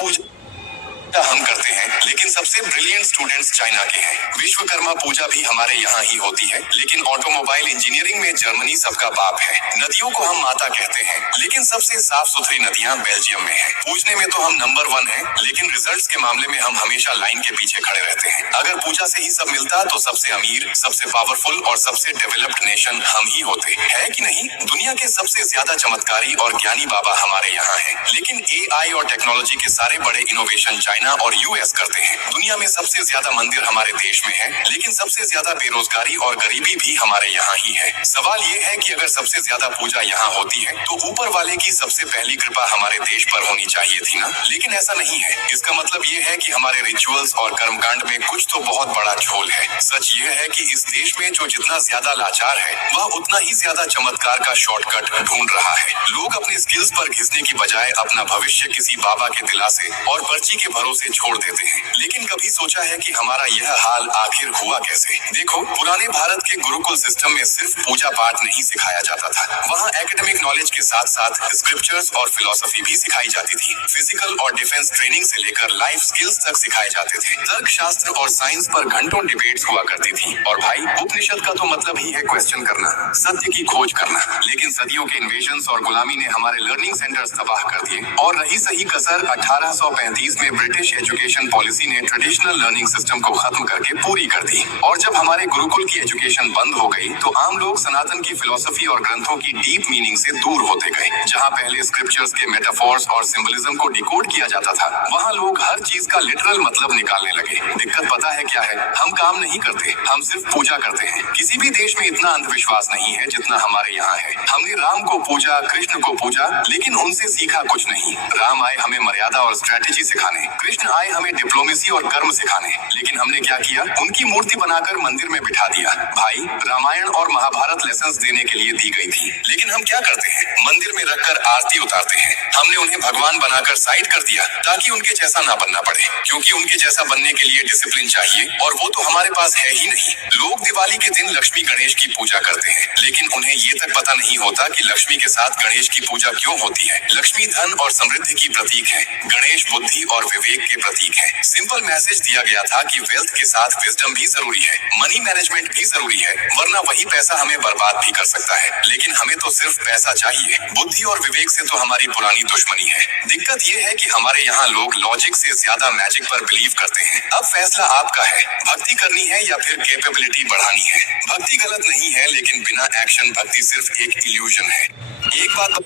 पूजा हम करते हैं, लेकिन सबसे ब्रिलियंट स्टूडेंट्स चाइना के हैं। विश्वकर्मा पूजा भी हमारे यहाँ ही होती है, लेकिन ऑटोमोबाइल इंजीनियरिंग में जर्मनी सबका बाप है। नदियों को हम माता कहते हैं, लेकिन सबसे साफ सुथरी नदियाँ बेल्जियम में हैं। पूजने में तो हम नंबर 1 हैं, लेकिन रिजल्ट्स के मामले में हम हमेशा लाइन के पीछे खड़े रहते हैं। अगर पूजा से ही सब मिलता तो सबसे अमीर, सबसे पावरफुल और सबसे डेवलप्ड नेशन हम ही होते, है कि नहीं? दुनिया के सबसे ज्यादा चमत्कारी और ज्ञानी बाबा हमारे यहाँ हैं, लेकिन AI और टेक्नोलॉजी के सारे बड़े इनोवेशन चाइना और US करते हैं। दुनिया में सबसे ज्यादा मंदिर हमारे देश में है, लेकिन सबसे ज्यादा बेरोजगारी और गरीबी भी हमारे यहाँ ही है। सवाल ये है कि अगर सबसे ज्यादा पूजा यहाँ होती है, तो ऊपर वाले की सबसे पहली कृपा हमारे देश पर होनी चाहिए थी ना? लेकिन ऐसा नहीं है। इसका मतलब ये है कि हमारे रिचुअल्स और कर्मकांड में कुछ तो बहुत बड़ा झोल है। सच ये है कि इस देश में जो जितना ज्यादा लाचार है, वह उतना ही ज्यादा चमत्कार का शॉर्टकट ढूंढ रहा है। लोग अपने स्किल्स पर घिसने की बजाय अपना भविष्य किसी बाबा के दिलासे और पर्ची के भरोसे छोड़ देते हैं। लेकिन कभी सोचा है कि हमारा यह हाल आखिर हुआ कैसे? देखो, पुराने भारत के गुरुकुल सिस्टम में सिर्फ पूजा पाठ नहीं सिखाया जाता था। वहाँ एकेडमिक नॉलेज के साथ साथ स्क्रिप्चर्स और फिलोसफी भी सिखाई जाती थी। फिजिकल और डिफेंस ट्रेनिंग से लेकर लाइफ स्किल्स तक सिखाए जाते थे। तर्क शास्त्र और साइंस पर घंटों डिबेट्स हुआ करती थी। और भाई, उपनिषद का तो मतलब ही है क्वेश्चन करना, सत्य की खोज करना। लेकिन सदियों के इन्वेजन्स और गुलामी ने हमारे लर्निंग सेंटर्स तबाह कर दिए। और रही सही कसर 1835 में ब्रिटिश एजुकेशन पॉलिसी ने ट्रेडिशनल लर्निंग सिस्टम को खत्म करके पूरी कर दी। और जब हमारे गुरुकुल की एजुकेशन बंद हो गई, तो आम लोग सनातन की फिलोसफी और ग्रंथों की डीप मीनिंग से दूर होते गए। जहाँ पहले स्क्रिप्चर्स के मेटाफोर्स और सिंबलिज्म को डिकोड किया जाता था, वहाँ लोग हर चीज का लिटरल मतलब निकालने लगे। दिक्कत पता है क्या है? हम काम नहीं करते, हम सिर्फ पूजा करते हैं। किसी भी देश में इतना अंधविश्वास नहीं है जितना हमारे यहाँ है। हमने राम को पूजा, कृष्ण को पूजा, लेकिन उनसे सीखा कुछ नहीं। राम आए हमें मर्यादा और स्ट्रेटेजी सिखाने, कृष्ण आए हमें डिप्लोमेसी और कर्म सिखाने, लेकिन हमने क्या किया? उनकी मूर्ति बनाकर मंदिर में बिठा दिया। भाई, रामायण और महाभारत लेसन्स देने के लिए दी गई थी, लेकिन हम क्या करते हैं? मंदिर में रखकर आरती उतारते हैं। हमने उन्हें भगवान बनाकर साइड कर दिया, ताकि उनके जैसा ना बनना पड़े, क्योंकि उनके जैसा बनने के लिए डिसिप्लिन चाहिए, और वो तो हमारे पास है ही नहीं। लोग दिवाली के दिन लक्ष्मी गणेश की पूजा करते हैं, लेकिन उन्हें ये तक पता नहीं होता कि लक्ष्मी के साथ गणेश की पूजा क्यों होती है। लक्ष्मी धन और समृद्धि की प्रतीक है, गणेश बुद्धि और विवेक के प्रतीक है। सिंपल मैसेज दिया गया था कि वेल्थ के साथ विजडम भी जरूरी है, मनी मैनेजमेंट भी जरूरी है, वरना वही पैसा हमें बर्बाद भी कर सकता है। लेकिन हमें तो सिर्फ पैसा चाहिए, बुद्धि और विवेक से तो हमारी पुरानी दुश्मनी है। दिक्कत ये है कि हमारे यहाँ लोग लॉजिक से ज्यादा मैजिक पर बिलीव करते हैं। अब फैसला आपका है, भक्ति करनी है या फिर कैपेबिलिटी बढ़ानी है। भक्ति गलत नहीं है, लेकिन बिना एक्शन भक्ति सिर्फ एक इल्यूजन है। एक बात